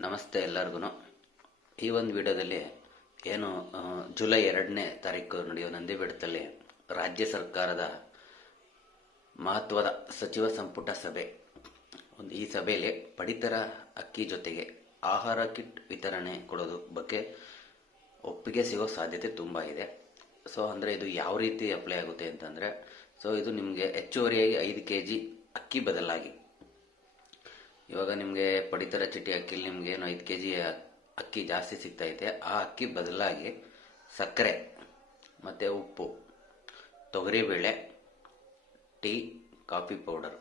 ನಮಸ್ತೆ ಎಲ್ಲರಿಗೂ ಈ ಒಂದು ವಿಡಿಯೋದಲ್ಲಿ ಏನು ಜುಲೈ ಎರಡನೇ ತಾರೀಕು ನಡೆಯುವ ನಂದಿ ಬೆಟ್ಟದಲ್ಲಿ ರಾಜ್ಯ ಸರ್ಕಾರದ ಮಹತ್ವದ ಸಚಿವ ಸಂಪುಟ ಸಭೆ. ಒಂದು, ಈ ಸಭೆಯಲ್ಲಿ ಪಡಿತರ ಅಕ್ಕಿ ಜೊತೆಗೆ ಆಹಾರ ಕಿಟ್ ವಿತರಣೆ ಕೊಡೋದು ಬಗ್ಗೆ ಒಪ್ಪಿಗೆ ಸಿಗೋ ಸಾಧ್ಯತೆ ತುಂಬ ಇದೆ. ಸೊ, ಅಂದರೆ ಇದು ಯಾವ ರೀತಿ ಅಪ್ಲೈ ಆಗುತ್ತೆ ಅಂತಂದರೆ, ಸೊ, ಇದು ನಿಮಗೆ ಹೆಚ್ಚುವರಿಯಾಗಿ ಐದು ಕೆ ಜಿ ಅಕ್ಕಿ ಬದಲಾಗಿ ಇವಾಗ ನಿಮಗೆ ಪಡಿತರ ಚೀಟಿ ಅಕ್ಕಿಲಿ ನಿಮ್ಗೆ ಏನು ಐದು ಕೆ ಜಿ ಅಕ್ಕಿ ಜಾಸ್ತಿ ಸಿಗ್ತಾ ಇದೆ ಆ ಅಕ್ಕಿ ಬದಲಾಗಿ ಸಕ್ಕರೆ, ಮತ್ತು ಉಪ್ಪು, ತೊಗರಿಬೇಳೆ, ಟೀ, ಕಾಫಿ ಪೌಡರ್,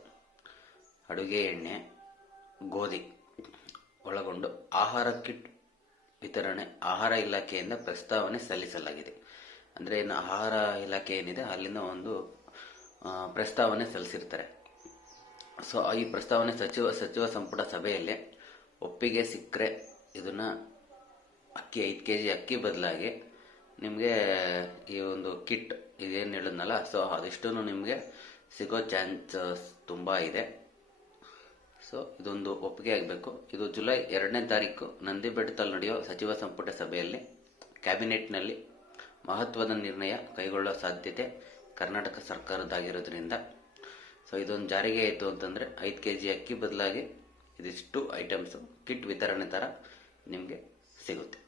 ಅಡುಗೆ ಎಣ್ಣೆ, ಗೋಧಿ ಒಳಗೊಂಡು ಆಹಾರ ಕಿಟ್ ವಿತರಣೆ, ಆಹಾರ ಇಲಾಖೆಯಿಂದ ಪ್ರಸ್ತಾವನೆ ಸಲ್ಲಿಸಲಾಗಿದೆ. ಅಂದರೆ ಏನು ಆಹಾರ ಇಲಾಖೆ ಏನಿದೆ, ಅಲ್ಲಿಂದ ಒಂದು ಪ್ರಸ್ತಾವನೆ ಸಲ್ಲಿಸಿರ್ತಾರೆ. ಸೊ, ಈ ಪ್ರಸ್ತಾವನೆ ಸಚಿವ ಸಚಿವ ಸಂಪುಟ ಸಭೆಯಲ್ಲಿ ಒಪ್ಪಿಗೆ ಸಿಕ್ಕರೆ ಇದನ್ನು ಅಕ್ಕಿ, ಐದು ಕೆ ಜಿ ಅಕ್ಕಿ ಬದಲಾಗಿ ನಿಮಗೆ ಈ ಒಂದು ಕಿಟ್ ಇದೇನು ಹೇಳಿದ್ನಲ್ಲ, ಸೊ ಅದಿಷ್ಟು ನಿಮಗೆ ಸಿಗೋ ಚಾನ್ಸಸ್ ತುಂಬ ಇದೆ. ಸೊ, ಇದೊಂದು ಒಪ್ಪಿಗೆ ಆಗಬೇಕು. ಇದು ಜುಲೈ ಎರಡನೇ ತಾರೀಕು ನಂದಿಬೆಟ್ಟದಲ್ಲಿ ನಡೆಯೋ ಸಚಿವ ಸಂಪುಟ ಸಭೆಯಲ್ಲಿ ಕ್ಯಾಬಿನೆಟ್ನಲ್ಲಿ ಮಹತ್ವದ ನಿರ್ಣಯ ಕೈಗೊಳ್ಳೋ ಸಾಧ್ಯತೆ ಕರ್ನಾಟಕ ಸರ್ಕಾರದಾಗಿರೋದ್ರಿಂದ ಸೊ ಇದೊಂದು ಜಾರಿಗೆ ಆಯಿತು ಅಂತಂದರೆ ಐದು ಕೆ ಜಿ ಅಕ್ಕಿ ಬದಲಾಗಿ ಇದಿಷ್ಟು ಐಟಮ್ಸು ಕಿಟ್ ವಿತರಣೆ ಥರ ನಿಮಗೆ ಸಿಗುತ್ತೆ.